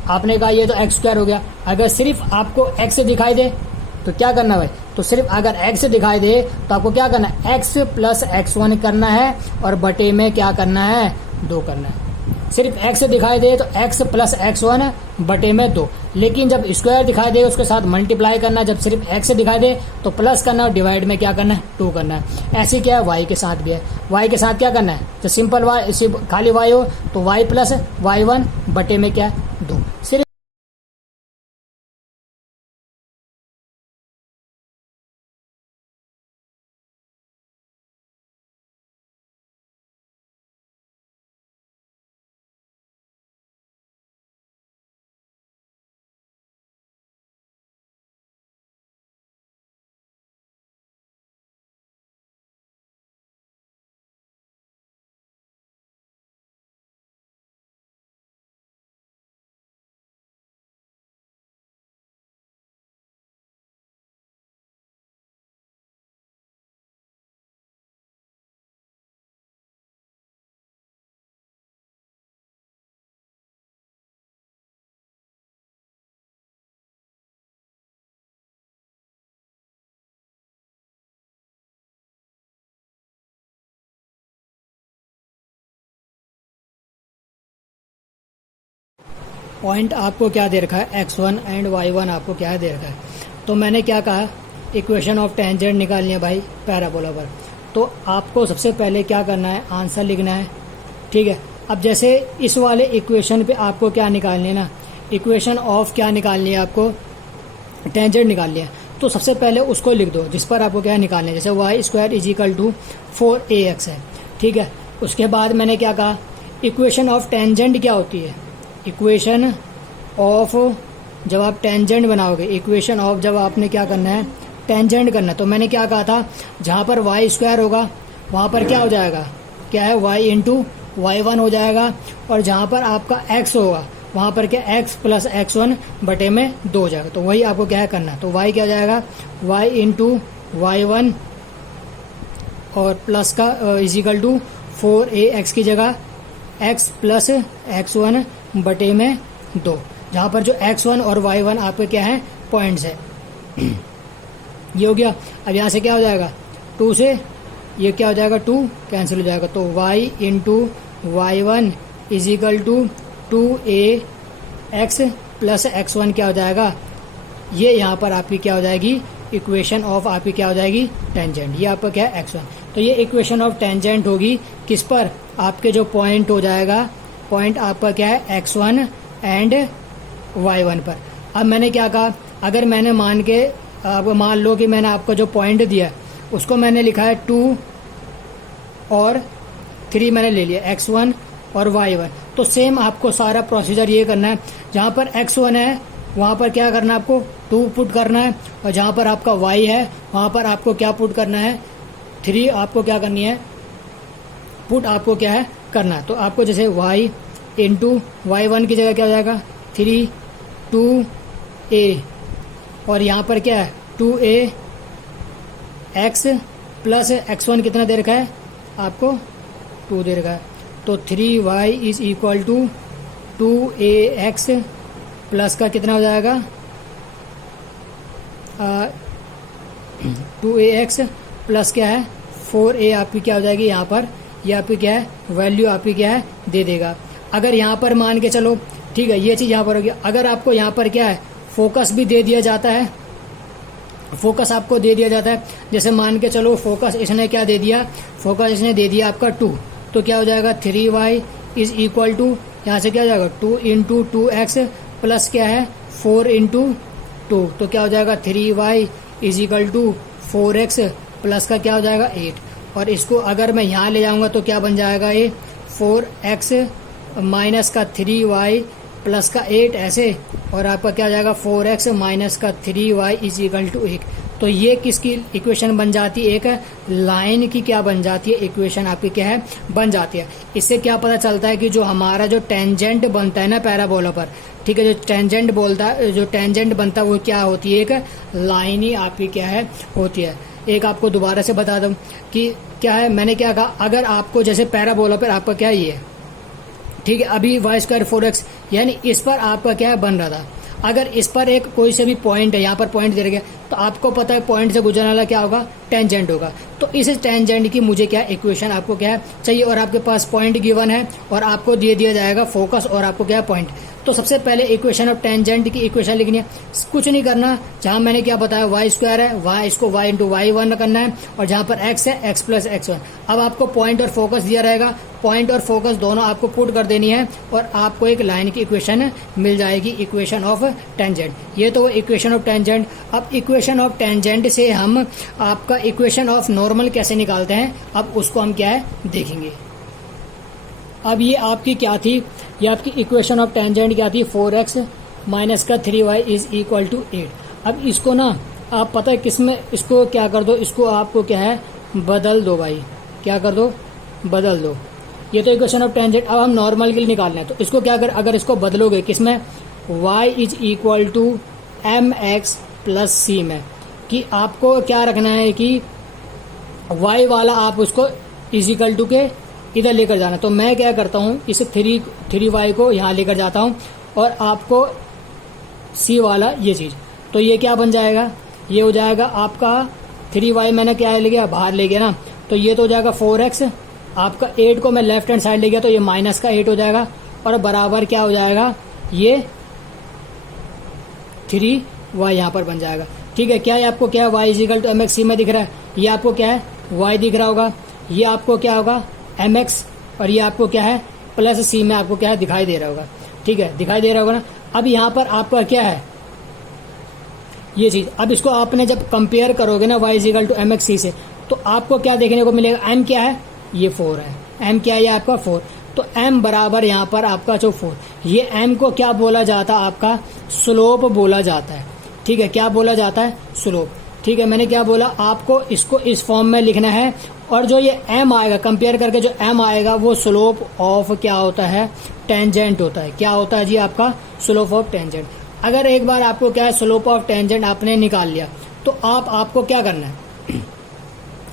आपने कहा ये तो एक्स स्क्वायर हो गया। अगर सिर्फ आपको एक्स दिखाई दे तो क्या करना है भाई, तो सिर्फ अगर एक्स दिखाई दे तो आपको क्या करना है, एक्स प्लस एक्स वन करना है और बटे में क्या करना है, 2 करना है। सिर्फ एक्स दिखाई दे तो एक्स प्लस एक्स वन बटे में 2, लेकिन जब स्क्वायर दिखाई दे उसके साथ मल्टीप्लाई करना, जब सिर्फ एक्स दिखाई दे तो प्लस करना और डिवाइड में क्या करना है, 2 करना है। ऐसे क्या है वाई के साथ भी है, वाई के साथ क्या करना है, जब सिंपल वाई खाली वाई हो तो वाई प्लस वाई वन बटे में क्या है, 2। सिर्फ पॉइंट आपको क्या दे रखा है, x1 एंड y1 आपको क्या दे रखा है। तो मैंने क्या कहा, इक्वेशन ऑफ टेंजेंट निकालनी है भाई पैराबोला पर। तो आपको सबसे पहले क्या करना है, आंसर लिखना है, ठीक है। अब जैसे इस वाले इक्वेशन पे आपको क्या निकालनी है ना, इक्वेशन ऑफ क्या निकालनी है, आपको टेंजेंट निकालनी है। तो सबसे पहले उसको लिख दो जिस पर आपको क्या निकालना है, जैसे Y square is equal to 4ax है, ठीक है। उसके बाद मैंने क्या कहा, इक्वेशन ऑफ टेंजेंट क्या होती है, इक्वेशन ऑफ जब आप टेंजेंट बनाओगे, इक्वेशन ऑफ जब आपने क्या करना है, टेंजेंट करना। तो मैंने क्या कहा था, जहाँ पर वाई स्क्वायर होगा वहाँ पर क्या हो जाएगा, क्या है, वाई इंटू वाई वन हो जाएगा, और जहाँ पर आपका एक्स होगा वहाँ पर क्या एक्स प्लस एक्स वन बटे में 2 हो जाएगा। तो वही आपको क्या है करना, तो वाई क्या हो जाएगा, वाई इंटू वाई वन और प्लस का इजिकल टू 4ax की जगह x प्लस एक्स वन बटे में 2, जहाँ पर जो x1 और y1 आपके क्या है, पॉइंट्स है। ये हो गया। अब यहाँ से क्या हो जाएगा, 2 से ये क्या हो जाएगा, 2 कैंसिल हो जाएगा। तो y into y one is equal to 2ax plus x one क्या हो जाएगा, ये यहाँ पर आपकी क्या हो जाएगी, इक्वेशन ऑफ आपकी क्या हो जाएगी, टेंजेंट। ये आपका क्या है, x1। तो ये इक्वेशन ऑफ टेंजेंट होगी किस पर, आपके जो पॉइंट हो जाएगा, पॉइंट आपका क्या है, x1 एंड y1 पर। अब मैंने क्या कहा, अगर मैंने मान लो कि मैंने आपका जो पॉइंट दिया उसको मैंने लिखा है 2 और 3 मैंने ले लिया, x1 और y1। तो सेम आपको सारा प्रोसीजर ये करना है, जहाँ पर x1 है वहाँ पर क्या करना है, आपको 2 पुट करना है, और जहाँ पर आपका y है वहाँ पर आपको क्या पुट करना है, 3 आपको क्या करनी है, पुट आपको क्या है करना है। तो आपको जैसे y इंटू वाई वन की जगह क्या हो जाएगा, 3 2a, और यहाँ पर क्या है 2a x प्लस x1 कितना दे रखा है आपको, 2 दे रखा है। तो 3y is equal to 2ax plus का कितना हो जाएगा, 2ax प्लस क्या है 4a आपकी क्या हो जाएगी, यहाँ पर ये आपकी क्या है, वैल्यू आपकी क्या है दे देगा। अगर यहाँ पर मान के चलो, ठीक है, ये चीज़ यहाँ पर होगी। अगर आपको यहाँ पर क्या है, फोकस भी दे दिया जाता है, फोकस आपको दे दिया जाता है, जैसे मान के चलो फोकस इसने क्या दे दिया, फोकस इसने दे दिया आपका 2, तो क्या हो जाएगा 3y इज इक्वल टू, यहाँ से क्या हो जाएगा 2 इंटू 2x प्लस क्या है 4 इंटू 2, तो क्या हो जाएगा 3y is equal to 4x plus का क्या हो जाएगा 8। और इसको अगर मैं यहाँ ले जाऊंगा तो क्या बन जाएगा, ये 4x माइनस का 3y प्लस का 8 ऐसे, और आपका क्या हो जाएगा 4x माइनस का 3y इज इक्वल टू 1। तो ये किसकी इक्वेशन बन जाती है, एक लाइन की क्या बन जाती है, इक्वेशन आपकी क्या है बन जाती है। इससे क्या पता चलता है कि जो हमारा जो टेंजेंट बनता है ना पैराबोला पर, ठीक है, जो टेंजेंट बनता है वो क्या होती है, एक लाइन ही आपकी क्या है होती है। एक आपको दोबारा से बता दूं कि क्या है, मैंने क्या कहा, अगर आपको जैसे पैराबोला पर आपका क्या ये है, ठीक है, अभी वाई स्क्वायर 4x यानी इस पर आपका क्या है बन रहा था। अगर इस पर एक कोई से भी पॉइंट है, यहाँ पर पॉइंट दे गया, तो आपको पता है पॉइंट से गुजरने वाला क्या होगा, टेंजेंट होगा। तो इस टेंजेंट की मुझे क्या इक्वेशन आपको क्या है चाहिए, और आपके पास पॉइंट गिवन है और आपको दे दिया जाएगा फोकस और आपको क्या है पॉइंट। तो सबसे पहले इक्वेशन ऑफ टेंजेंट की इक्वेशन लिखनी है, कुछ नहीं करना, जहां मैंने क्या बताया वाई स्क्वायर है, वाई इसको वाई इंटू वाई वन करना है, और जहां पर एक्स है एक्स प्लस एक्स वन। अब आपको पॉइंट और फोकस दिया रहेगा, पॉइंट और फोकस दोनों आपको पुट कर देनी है और आपको एक लाइन की इक्वेशन मिल जाएगी, इक्वेशन ऑफ टेंजेंट। ये तो इक्वेशन ऑफ टेंजेंट। अब इक्वेशन ऑफ टेंजेंट से हम आपका इक्वेशन ऑफ नॉर्मल कैसे निकालते हैं, अब उसको हम क्या है देखेंगे। अब ये आपकी क्या थी, ये आपकी इक्वेशन ऑफ टेंजेंट क्या थी, 4x माइनस का 3y इज इक्वल टू 8। अब इसको ना आप पता है किसमें, इसको क्या कर दो, इसको आपको क्या है बदल दो भाई, क्या कर दो बदल दो। ये तो इक्वेशन ऑफ टेंजेंट। अब हम नॉर्मल के लिए निकालना है, तो इसको क्या कर, अगर इसको बदलोगे किसमें, y is equal to mx plus C में, कि आपको क्या रखना है कि y वाला आप उसको इज इक्वल टू के इधर लेकर जाना। तो मैं क्या करता हूँ, इस 3y को यहाँ लेकर जाता हूँ और आपको c वाला ये चीज, तो ये क्या बन जाएगा, ये हो जाएगा आपका 3y मैंने क्या ले गया बाहर ले गया ना, तो ये तो हो जाएगा 4x, आपका 8 को मैं लेफ्ट हैंड साइड ले गया तो ये माइनस का 8 हो जाएगा, और बराबर क्या हो जाएगा, ये 3y यहाँ पर बन जाएगा। ठीक है, क्या है आपको क्या है y is equal to mx c में दिख रहा है, ये आपको क्या है y दिख रहा होगा, ये आपको क्या होगा mx, और ये आपको क्या है प्लस c में आपको क्या है दिखाई दे रहा होगा। ठीक है, दिखाई दे रहा होगा ना। अब यहाँ पर आपका क्या है ये चीज, अब इसको आपने जब कंपेयर करोगे ना y is equal to mx c से, तो आपको क्या देखने को मिलेगा, m क्या है, ये 4 है, m क्या है, ये आपका 4, तो m बराबर यहाँ पर आपका जो 4, ये m को क्या बोला जाता है, आपका स्लोप बोला जाता है। ठीक है, क्या बोला जाता है, स्लोप। ठीक है, मैंने क्या बोला, आपको इसको इस फॉर्म में लिखना है, और जो ये m आएगा कंपेयर करके जो m आएगा वो स्लोप ऑफ क्या होता है, टेंजेंट होता है। क्या होता है जी, आपका स्लोप ऑफ टेंजेंट। अगर एक बार आपको क्या है स्लोप ऑफ टेंजेंट आपने निकाल लिया, तो आपको क्या करना है,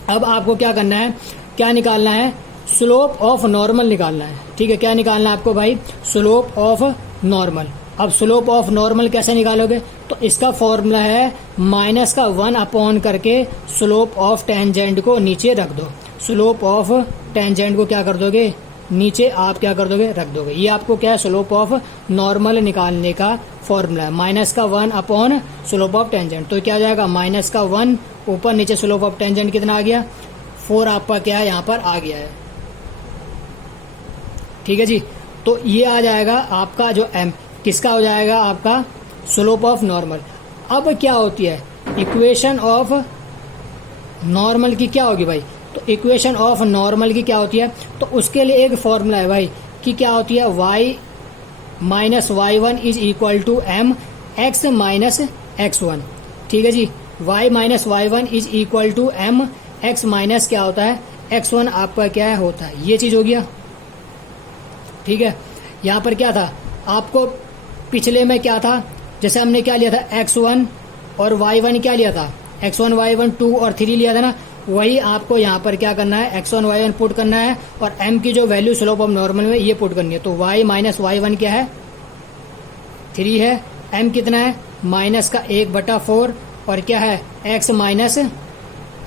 अब आपको क्या करना है, क्या निकालना है, स्लोप ऑफ नॉर्मल निकालना है। ठीक है, क्या निकालना है आपको भाई, स्लोप ऑफ नॉर्मल। अब स्लोप ऑफ नॉर्मल कैसे निकालोगे, तो इसका फॉर्मूला है माइनस का 1 अपॉन करके स्लोप ऑफ टेंजेंट को नीचे रख दो। स्लोप ऑफ टेंजेंट को क्या कर दोगे, नीचे आप क्या कर दोगे, रख दोगे। ये आपको क्या है स्लोप ऑफ नॉर्मल निकालने का फॉर्मूला है, माइनस का 1 अपॉन स्लोप ऑफ टेंजेंट। तो क्या आ जाएगा, माइनस का 1 ऊपर नीचे स्लोप ऑफ टेंजेंट कितना आ गया, 4 आपका क्या है यहाँ पर आ गया है। ठीक है जी, तो ये आ जाएगा आपका जो m किसका हो जाएगा, आपका स्लोप ऑफ नॉर्मल। अब क्या होती है इक्वेशन ऑफ नॉर्मल की, क्या होगी भाई, तो इक्वेशन ऑफ नॉर्मल की क्या होती है, तो उसके लिए एक फॉर्मूला है भाई कि क्या होती है, y minus y1 is equal to m x minus x1। ठीक है जी, y minus y1 is equal to m x minus क्या होता है, x1 आपका क्या है होता है, ये चीज हो गया। ठीक है, यहाँ पर क्या था, आपको पिछले में क्या था, जैसे हमने क्या लिया था x1 और y1 क्या लिया था, x1 y1 2 और 3 लिया था ना, वही आपको यहाँ पर क्या करना है, x1 y1 पुट करना है और m की जो वैल्यू स्लोप ऑफ नॉर्मल में ये पुट करनी है। तो y माइनस y1 क्या है, 3 है, m कितना है माइनस का 1/4 और क्या है x माइनस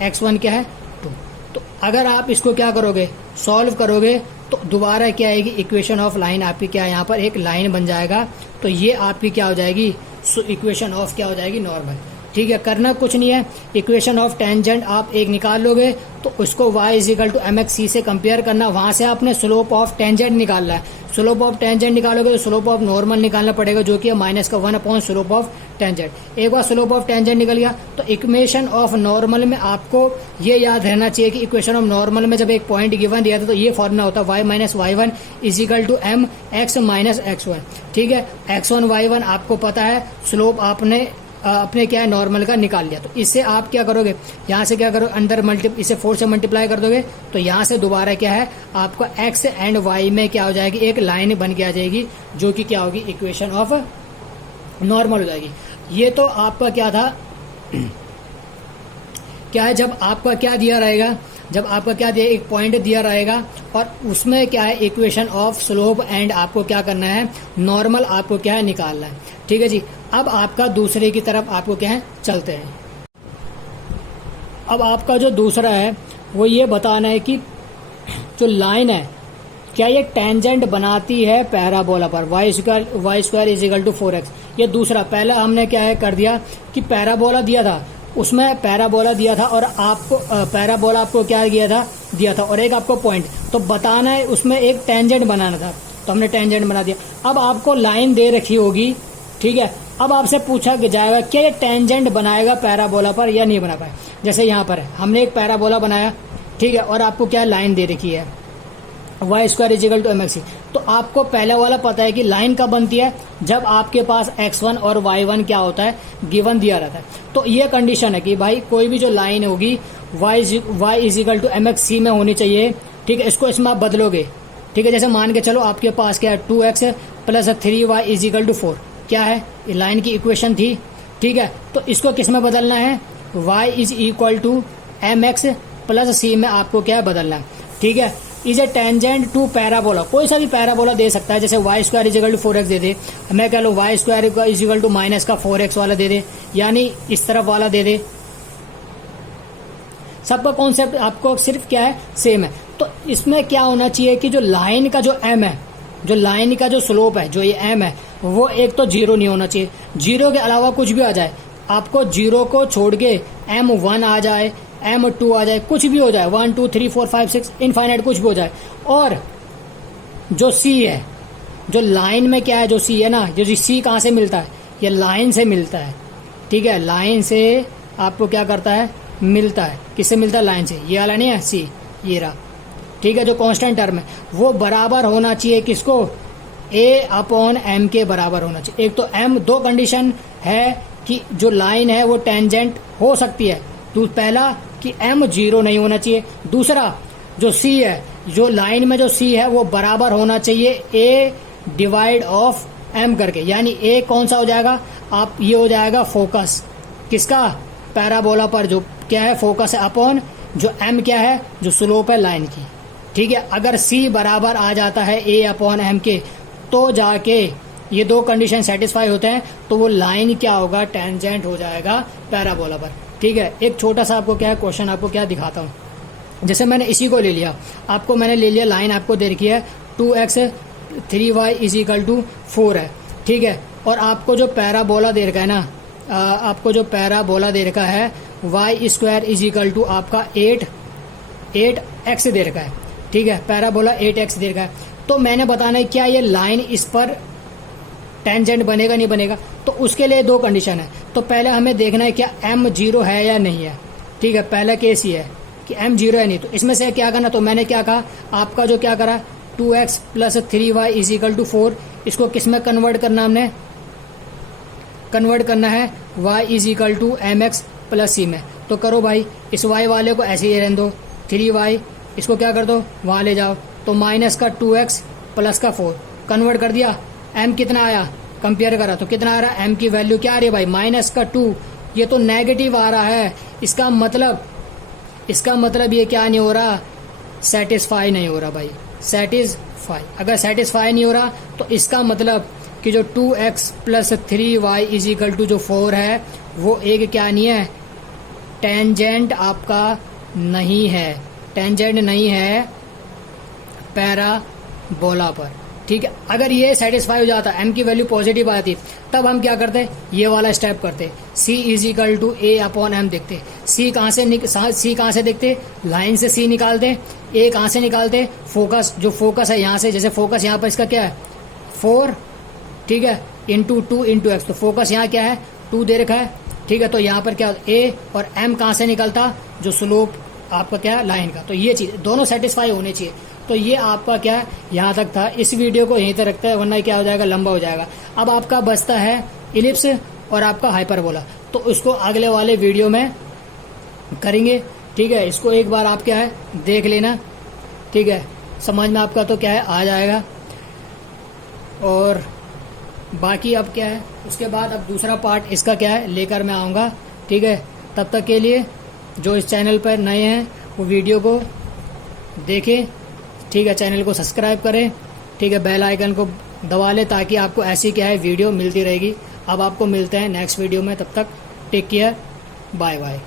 x1 क्या है 2। तो अगर आप इसको क्या करोगे, सॉल्व करोगे, तो दोबारा क्या आएगी, इक्वेशन ऑफ लाइन आपकी क्या है, यहाँ पर एक लाइन बन जाएगा। तो ये आपकी क्या हो जाएगी, इक्वेशन ऑफ क्या हो जाएगी, नॉर्मल। ठीक है, करना कुछ नहीं है, इक्वेशन ऑफ टेंजेंट आप एक निकाल लोगे, तो उसको y is equal to mx c से कंपेयर करना, वहां से आपने स्लोप ऑफ टेंजेंट निकालना है। स्लोप ऑफ टेंजेंट निकालोगे तो स्लोप ऑफ नॉर्मल निकालना पड़ेगा, जो कि है माइनस का 1 अपॉन स्लोप ऑफ टेंजेंट। एक बार स्लोप ऑफ टेंजेंट निकल गया, तो इक्वेशन ऑफ नॉर्मल में आपको ये याद रहना चाहिए कि इक्वेशन ऑफ नॉर्मल में जब एक पॉइंट गिवन दिया था तो ये फॉर्मूला होता है y minus y1 is equal to m x minus x1। ठीक है, x1 y1 आपको पता है, स्लोप आपने अपने क्या है नॉर्मल का निकाल लिया। तो इससे आप क्या करोगे, यहाँ से क्या करो, अंदर इसे 4 से मल्टीप्लाई कर दोगे, तो यहाँ से दोबारा क्या है आपका x एंड y में क्या हो जाएगी, एक लाइन बन के आ जाएगी, जो कि क्या होगी, इक्वेशन ऑफ नॉर्मल हो जाएगी। ये तो आपका क्या था, क्या है, जब आपका क्या दिया रहेगा, जब आपका क्या दिया, एक पॉइंट दिया रहेगा और उसमें क्या है, इक्वेशन ऑफ स्लोप एंड आपको क्या करना है, नॉर्मल आपको क्या है निकालना है। ठीक है जी। अब आपका दूसरे की तरफ आपको क्या है, चलते हैं। अब आपका जो दूसरा है वो ये बताना है कि जो लाइन है क्या ये टेंजेंट बनाती है पैराबोला पर, y square is equal to 4x। ये दूसरा, पहला हमने क्या है कर दिया कि पैराबोला दिया था, उसमें पैराबोला दिया था और आपको पैराबोला आपको क्या दिया था और एक आपको पॉइंट, तो बताना है उसमें एक टेंजेंट बनाना था, तो हमने टेंजेंट बना दिया। अब आपको लाइन दे रखी होगी, ठीक है। अब आपसे पूछा जाएगा क्या ये टेंजेंट बनाएगा पैराबोला पर या नहीं बना पाए। जैसे यहाँ पर हमने एक पैराबोला बनाया, ठीक है, और आपको क्या लाइन दे रखी है y square is equal to M x. तो आपको पहले वाला पता है कि लाइन कब बनती है, जब आपके पास x1 और y1 क्या होता है, गिवन दिया रहता है। तो ये कंडीशन है कि भाई कोई भी जो लाइन होगी y is equal to M X C में होनी चाहिए, ठीक है। इसको इसमें आप बदलोगे, ठीक है। जैसे मान के चलो आपके पास क्या है 2x plus 3y is equal to 4, क्या है, ये लाइन की इक्वेशन थी, ठीक है। तो इसको किस में बदलना है, y is equal to M X plus C में आपको क्या है बदलना है, ठीक है। Is a tangent to parabola, कोई सा भी पैराबोला दे सकता है, जैसे Y square is equal to 4x दे दे, मैं कह लूँ Y square is equal to minus का 4x वाला दे दे, यानी इस तरफ वाला दे दे। सबका कॉन्सेप्ट आपको सिर्फ क्या है, सेम है। तो इसमें क्या होना चाहिए कि जो लाइन का जो m है, जो लाइन का जो स्लोप है, जो ये m है, वो एक तो 0 नहीं होना चाहिए, 0 के अलावा कुछ भी आ जाए, आपको 0 को छोड़ के m1 आ जाए, m2 आ जाए, कुछ भी हो जाए, 1 2 3 4 5 6 इनफाइनाइट कुछ भी हो जाए। और जो c है, जो लाइन में क्या है, जो c है ना, जो c कहाँ से मिलता है, ये लाइन से मिलता है, ठीक है। लाइन से आपको क्या करता है, मिलता है, किससे मिलता है, लाइन से। ये वाला नहीं है c, ये रहा, ठीक है। जो कांस्टेंट टर्म है वो बराबर होना चाहिए किसको, a अपॉन m के बराबर होना चाहिए। एक तो m, दो कंडीशन है कि जो लाइन है वो टेंजेंट हो सकती है, तो पहला कि m 0 नहीं होना चाहिए, दूसरा जो c है, जो लाइन में जो c है वो बराबर होना चाहिए a डिवाइड ऑफ m करके, यानी a कौन सा हो जाएगा, आप ये हो जाएगा फोकस किसका, पैराबोला पर जो क्या है फोकस है, अपॉन जो m क्या है, जो स्लोप है लाइन की, ठीक है। अगर c बराबर आ जाता है a अपॉन m के, तो जाके ये दो कंडीशन सेटिस्फाई होते हैं, तो वो लाइन क्या होगा, टेंजेंट हो जाएगा पैराबोला पर, ठीक है। एक छोटा सा आपको क्या है क्वेश्चन आपको क्या दिखाता हूँ। जैसे मैंने इसी को ले लिया, आपको मैंने ले लिया, लाइन आपको दे रखी है 2x 3y is equal to 4 है, ठीक है। और आपको जो पैराबोला दे रखा है ना, आपको जो पैराबोला दे रखा है y square is equal to आपका 8x दे रखा है, ठीक है। पैराबोला 8x दे रखा है। तो मैंने बताना है क्या ये लाइन इस पर टेंजेंट बनेगा नहीं बनेगा, तो उसके लिए दो कंडीशन है। तो पहले हमें देखना है क्या m 0 है या नहीं है, ठीक है। पहला केस ये है कि m 0 है नहीं, तो इसमें से क्या करना, तो मैंने क्या कहा, आपका जो क्या करा 2x plus 3y is equal to 4, इसको किस में कन्वर्ट करना, हमने कन्वर्ट करना है y is equal to M X plus C में। तो करो भाई, इस y वाले को ऐसे ही रहने दो, 3y इसको क्या कर दो, वहाँ ले जाओ, तो माइनस का 2x प्लस का 4 कन्वर्ट कर दिया। m कितना आया, कंपेयर करा तो कितना आ रहा है, m की वैल्यू क्या आ रही है भाई, माइनस का 2, ये तो नेगेटिव आ रहा है। इसका मतलब ये क्या नहीं हो रहा, सेटिस्फाई नहीं हो रहा भाई, सेटिस्फाई। अगर सेटिस्फाई नहीं हो रहा तो इसका मतलब कि जो 2x plus 3y is equal to जो 4 है, वो एक क्या नहीं है, टेंजेंट आपका नहीं है, टेंजेंट नहीं है पैराबोला पर, ठीक है। अगर ये सेटिस्फाई हो जाता, m की वैल्यू पॉजिटिव आती, तब हम क्या करते, ये वाला स्टेप करते, c is equal to a upon m देखते। c कहाँ से देखते, लाइन से c निकालते, a कहाँ से निकालते, फोकस, जो फोकस है यहाँ से, जैसे फोकस यहाँ पर इसका क्या है 4, ठीक है, इंटू 2 इंटू एक्स, तो फोकस यहाँ क्या है 2 दे रखा है, ठीक है। तो यहाँ पर क्या a और m कहाँ से निकलता, जो स्लोप आपका क्या है लाइन का। तो ये चीज दोनों सेटिस्फाई होने चाहिए। तो ये आपका क्या है, यहाँ तक था। इस वीडियो को यहीं तक रखता है, वरना क्या हो जाएगा, लंबा हो जाएगा। अब आपका बचता है इलिप्स और आपका हाइपरबोला, तो उसको अगले वाले वीडियो में करेंगे, ठीक है। इसको एक बार आप क्या है देख लेना, ठीक है, समझ में आपका तो क्या है आ जाएगा। और बाकी अब क्या है, उसके बाद अब दूसरा पार्ट इसका क्या है लेकर मैं आऊँगा, ठीक है। तब तक के लिए जो इस चैनल पर नए हैं वो वीडियो को देखें, ठीक है। चैनल को सब्सक्राइब करें, ठीक है। बेल आइकन को दबा लें ताकि आपको ऐसी क्या है वीडियो मिलती रहेगी। अब आपको मिलते हैं नेक्स्ट वीडियो में, तब तक टेक केयर, बाय बाय।